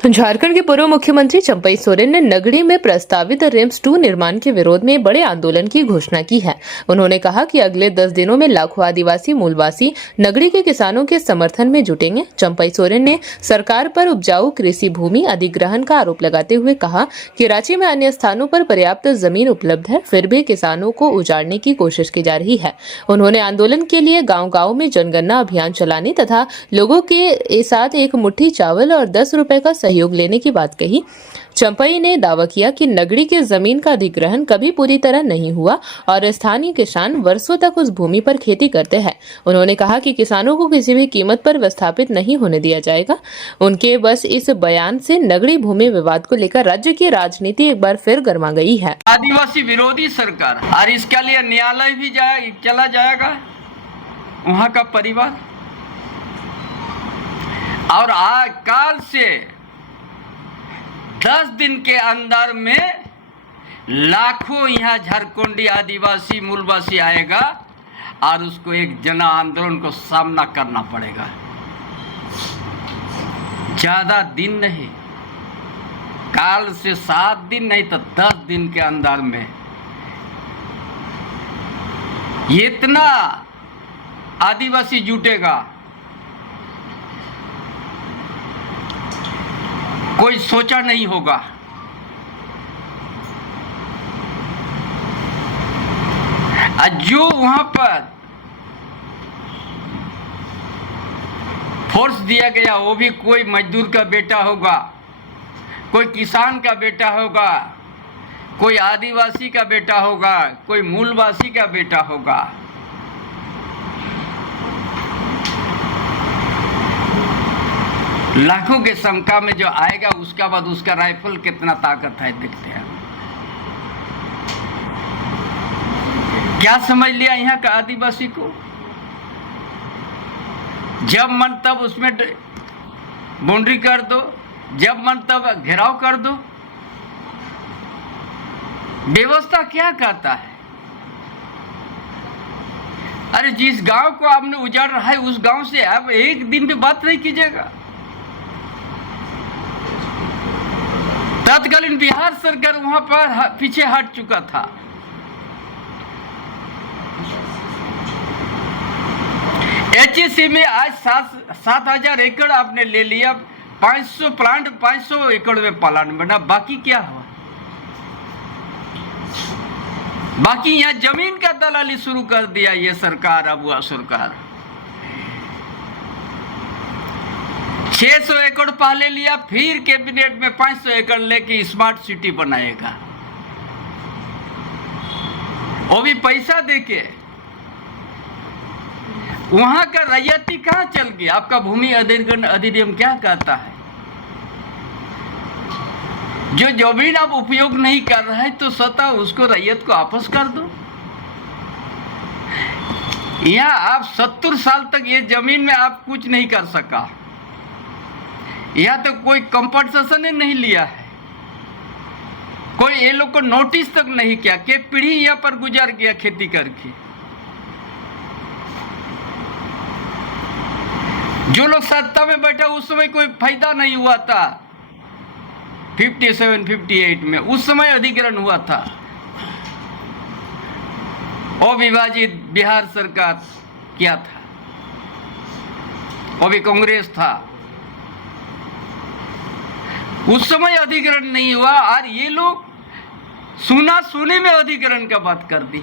झारखंड के पूर्व मुख्यमंत्री चंपई सोरेन ने नगड़ी में प्रस्तावित रिम्स 2 निर्माण के विरोध में बड़े आंदोलन की घोषणा की है। उन्होंने कहा कि अगले 10 दिनों में लाखों आदिवासी मूलवासी नगड़ी के किसानों के समर्थन में जुटेंगे। चंपई सोरेन ने सरकार पर उपजाऊ कृषि भूमि अधिग्रहण का आरोप लगाते हुए कहा कि रांची में अन्य स्थानों पर पर्याप्त जमीन उपलब्ध है, फिर भी किसानों को उजाड़ने की कोशिश की जा रही है। उन्होंने आंदोलन के लिए गाँव-गाँव में जनगणना अभियान चलाने तथा लोगों के साथ एक मुट्ठी चावल और 10 रुपए का सहयोग लेने की बात कही। चंपई ने दावा किया कि नगड़ी की जमीन का अधिग्रहण कभी पूरी तरह नहीं हुआ और स्थानीय किसान वर्षों तक उस भूमि पर खेती करते हैं। उन्होंने कहा कि किसानों को किसी भी कीमत पर विस्थापित नहीं होने दिया जाएगा। उनके बस इस बयान से नगड़ी भूमि विवाद को लेकर राज्य की राजनीति एक बार फिर गर्मा गई है। आदिवासी विरोधी सरकार और इसके लिए न्यायालय भी चला जाएगा वहां का परिवार, और काल से 10 दिन के अंदर में लाखों यहाँ झारखंडी आदिवासी मूलवासी आएगा और उसको एक जन आंदोलन को सामना करना पड़ेगा। ज्यादा दिन नहीं, काल से 7 दिन नहीं तो 10 दिन के अंदर में इतना आदिवासी जुटेगा, कोई सोचा नहीं होगा। जो वहां पर फोर्स दिया गया वो भी कोई मजदूर का बेटा होगा, कोई किसान का बेटा होगा, कोई आदिवासी का बेटा होगा, कोई मूलवासी का बेटा होगा। लाखों के संख्या में जो आएगा उसका बाद उसका राइफल कितना ताकत है देखते हैं। क्या समझ लिया यहाँ का आदिवासी को? जब मन तब उसमें बाउंड्री कर दो, जब मन तब घेराव कर दो। व्यवस्था क्या कहता है? अरे जिस गांव को आपने उजाड़ रहा है उस गांव से आप एक दिन भी बात नहीं कीजिएगा। तत्कालीन बिहार सरकार वहां पर पीछे हट चुका था। एचएसी में आज 7,000 एकड़ आपने ले लिया, 500 प्लांट 500 एकड़ में प्लांट बना, बाकी क्या हुआ? बाकी यहाँ जमीन का दलाली शुरू कर दिया ये सरकार, अब हुआ सरकार। 600 एकड़ पहले लिया, फिर कैबिनेट में 500 एकड़ लेके स्मार्ट सिटी बनाएगा, वो भी पैसा देके। वहां का रैयती कहां चल गया? आपका भूमि अधिग्रहण अधिनियम क्या कहता है? जो जमीन आप उपयोग नहीं कर रहे हैं तो स्वतः उसको रैयत को वापस कर दो। यहाँ आप 70 साल तक ये जमीन में आप कुछ नहीं कर सका, यहाँ तो कोई कंपनसेशन नहीं लिया है, कोई ये लोग को नोटिस तक नहीं किया कि पीढ़ी यहाँ पर गुजर गया खेती करके। जो लोग सत्ता में बैठा उस समय कोई फायदा नहीं हुआ था। 57-58 में उस समय अधिग्रहण हुआ था, अविभाजित बिहार सरकार किया था, वो भी कांग्रेस था। उस समय अधिग्रहण नहीं हुआ और ये लोग सुना सुने में अधिग्रहण का बात कर दी।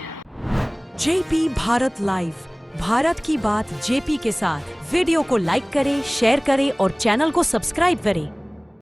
जेपी भारत लाइव, भारत की बात जेपी के साथ। वीडियो को लाइक करें, शेयर करें और चैनल को सब्सक्राइब करें।